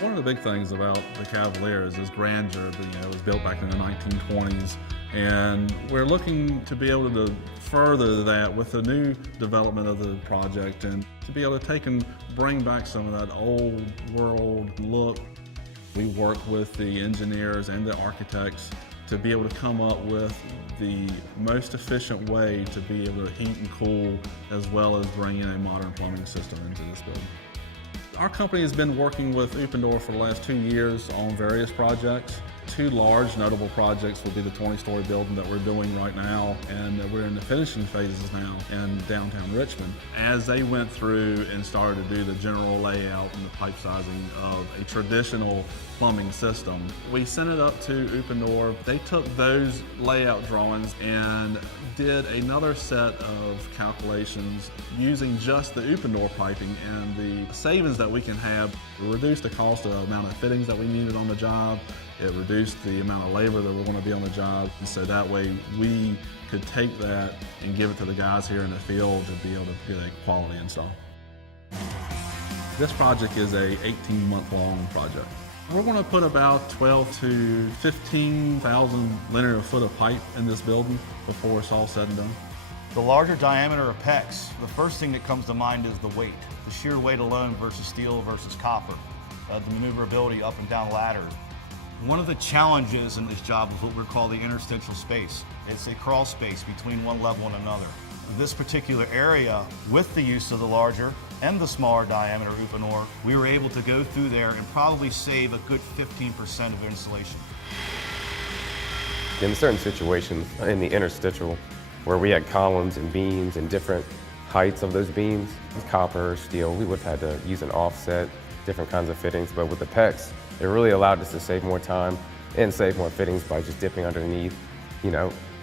One of the big things about the Cavalier is its grandeur. It was built back in the 1920s, and we're looking to be able to further that with the new development of the project and to be able to take and bring back some of that old world look. We work with the engineers and the architects to be able to come up with the most efficient way to be able to heat and cool, as well as bring in a modern plumbing system into this building. Our company has been working with Uponor for the last 2 years on various projects. Two large notable projects will be the 20-story building that we're doing right now, and we're in the finishing phases now in downtown Richmond. As they went through and started to do the general layout and the pipe sizing of a traditional plumbing system, we sent it up to Uponor. They took those layout drawings and did another set of calculations using just the Uponor piping, and the savings that we can have reduced the cost of the amount of fittings that we needed on the job. It reduced the amount of labor that we're going to be on the job, and so that way we could take that and give it to the guys here in the field to be able to get a quality install. This project is a 18-month long project. We're going to put about 12 to 15,000 linear foot of pipe in this building before it's all said and done. The larger diameter of PEX, the first thing that comes to mind is the weight. The sheer weight alone versus steel versus copper. The maneuverability up and down ladders. One of the challenges in this job is what we call the interstitial space. It's a crawl space between one level and another. This particular area, with the use of the larger and the smaller diameter Uponor, we were able to go through there and probably save a good 15% of installation. In certain situations in the interstitial, where we had columns and beams and different heights of those beams, with copper or steel, we would have had to use an offset, different kinds of fittings, but with the PEX, it really allowed us to save more time and save more fittings by just dipping underneath,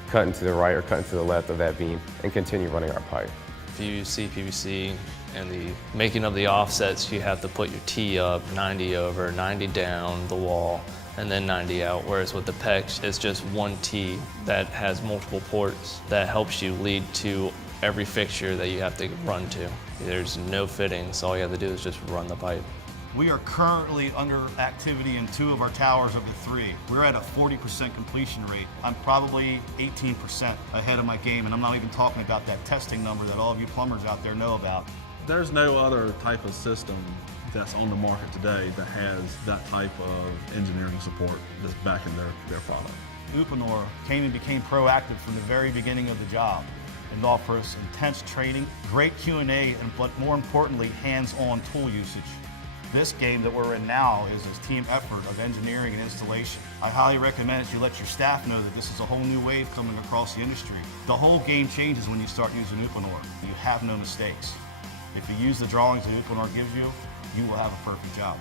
cutting to the right or cutting to the left of that beam and continue running our pipe. If you use CPVC and the making of the offsets, you have to put your T up, 90 over, 90 down the wall, and then 90 out, whereas with the PEX, it's just one T that has multiple ports that helps you lead to every fixture that you have to run to. There's no fittings, all you have to do is just run the pipe. We are currently under activity in 2 of our towers of the 3. We're at a 40% completion rate. I'm probably 18% ahead of my game, and I'm not even talking about that testing number that all of you plumbers out there know about. There's no other type of system that's on the market today that has that type of engineering support that's backing their product. Uponor came and became proactive from the very beginning of the job and offers intense training, great Q&A, and but more importantly, hands-on tool usage. This game that we're in now is a team effort of engineering and installation. I highly recommend that you let your staff know that this is a whole new wave coming across the industry. The whole game changes when you start using Uponor. You have no mistakes. If you use the drawings that Uponor gives you, you will have a perfect job.